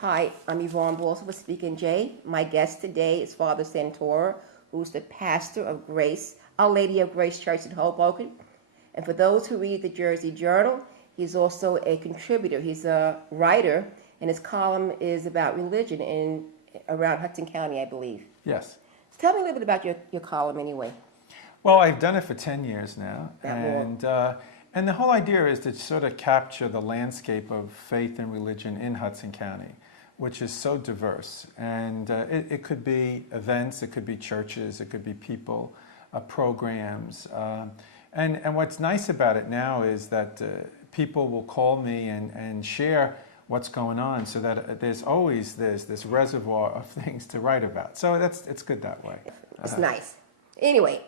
Hi, I'm Yvonne Balsa with Speaking J. My guest today is Father Santora, who's the pastor of Grace, Our Lady of Grace Church in Hoboken. And for those who read the Jersey Journal, he's also a contributor. He's a writer, and his column is about religion around Hudson County, I believe. Yes. Tell me a little bit about your column anyway. Well, I've done it for 10 years now. That And the whole idea is to sort of capture the landscape of faith and religion in Hudson County, which is so diverse. And it could be events, it could be churches, it could be people, programs. And what's nice about it now is that people will call me and share what's going on, so that there's always this reservoir of things to write about. So it's good that way. It's nice. Anyway,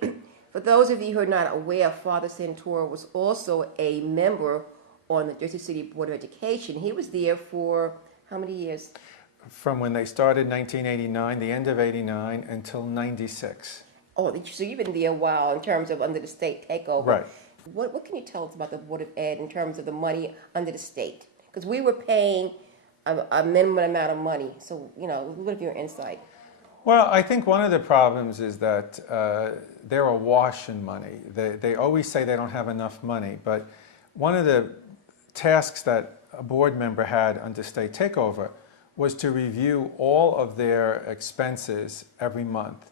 for those of you who are not aware, Father Santora was also a member on the Jersey City Board of Education. He was there for how many years? From when they started 1989, the end of 89, until 96. Oh, so you've been there a while in terms of under the state takeover. Right. What can you tell us about the Board of Ed in terms of the money under the state? Because we were paying a minimum amount of money. So, a little bit of your insight. Well, I think one of the problems is that they're awash in money. They always say they don't have enough money, but one of the tasks that a board member had under state takeover was to review all of their expenses every month.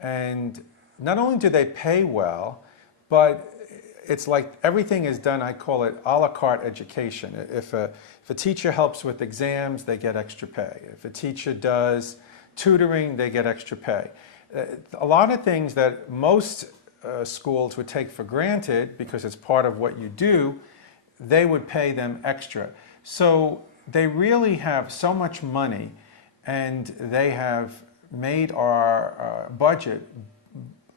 And not only do they pay well, but it's like everything is done, I call it a la carte education. If a teacher helps with exams, they get extra pay. If a teacher does tutoring, they get extra pay. A lot of things that most schools would take for granted because it's part of what you do, they would pay them extra. So they really have so much money, and they have made our budget,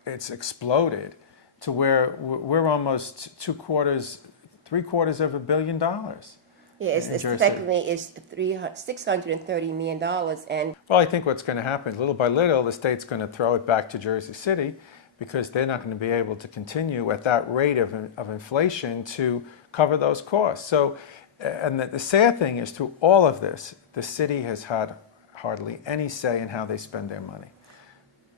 it's exploded to where we're almost three-quarters of $1 billion. Yeah, it's effectively $630 million, and well, I think what's going to happen, little by little, the state's going to throw it back to Jersey City, because they're not going to be able to continue at that rate of inflation to cover those costs. So, and the sad thing is, through all of this, the city has had hardly any say in how they spend their money.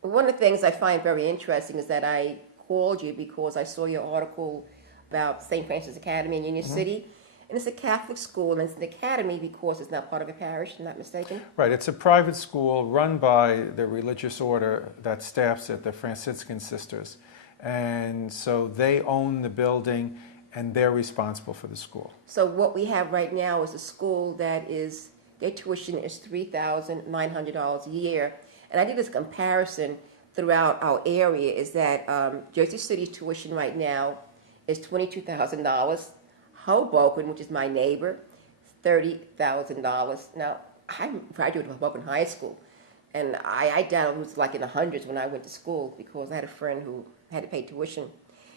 one of the things I find very interesting is that I called you because I saw your article about St. Francis Academy in Union City. And it's a Catholic school, and it's an academy because it's not part of a parish, I'm not mistaken? Right, it's a private school run by the religious order that staffs it, the Franciscan Sisters. And so they own the building, and they're responsible for the school. So what we have right now is a school that is, their tuition is $3,900 a year. And I did this comparison throughout our area, is that Jersey City's tuition right now is $22,000. Hoboken, which is my neighbor, $30,000. Now, I graduated from Hoboken High School, and I doubt it was like in the hundreds when I went to school, because I had a friend who had to pay tuition.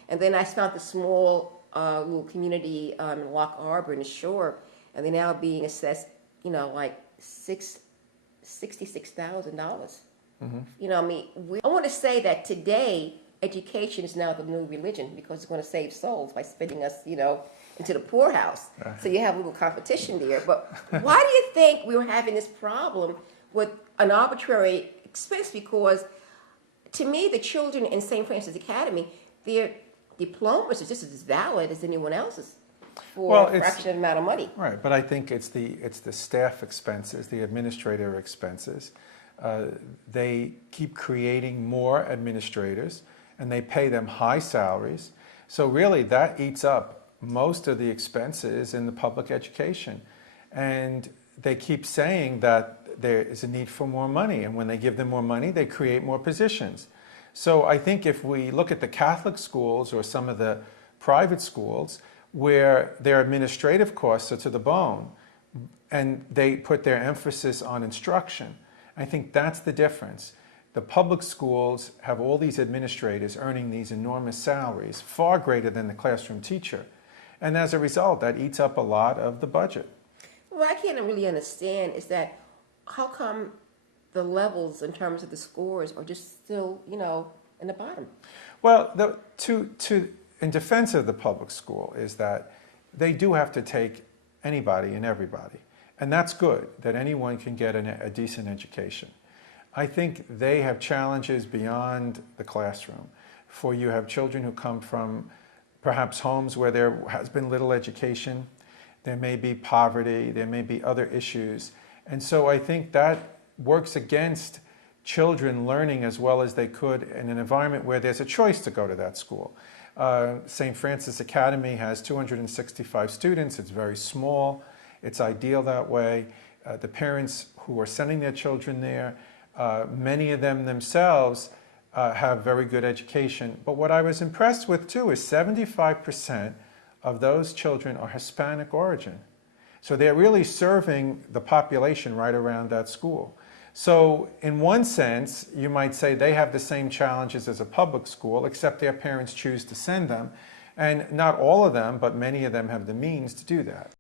And then I found the small little community in Lock Harbor in the shore, and they're now being assessed, like $66,000. I want to say that today, education is now the new religion, because it's going to save souls by spending us, into the poorhouse. So you have a little competition there. But why do you think we were having this problem with an arbitrary expense? Because to me, the children in St. Francis Academy, their diplomas are just as valid as anyone else's for a fraction amount of money. Right, but I think it's the staff expenses, the administrator expenses. They keep creating more administrators, and they pay them high salaries. So really, that eats up most of the expenses in the public education. And they keep saying that there is a need for more money, and when they give them more money, they create more positions. So I think if we look at the Catholic schools or some of the private schools where their administrative costs are to the bone, and they put their emphasis on instruction, I think that's the difference. The public schools have all these administrators earning these enormous salaries, far greater than the classroom teacher. And as a result, that eats up a lot of the budget. What I can't really understand is that how come the levels in terms of the scores are just still, in the bottom? Well, in defense of the public school is that they do have to take anybody and everybody. And that's good, that anyone can get a decent education. I think they have challenges beyond the classroom. For you have children who come from perhaps homes where there has been little education. There may be poverty, there may be other issues. And so I think that works against children learning as well as they could in an environment where there's a choice to go to that school. St. Francis Academy has 265 students. It's very small. It's ideal that way. The parents who are sending their children there, many of them themselves have very good education. But what I was impressed with too is 75% of those children are Hispanic origin. So they're really serving the population right around that school. So in one sense, you might say they have the same challenges as a public school, except their parents choose to send them. And not all of them, but many of them have the means to do that.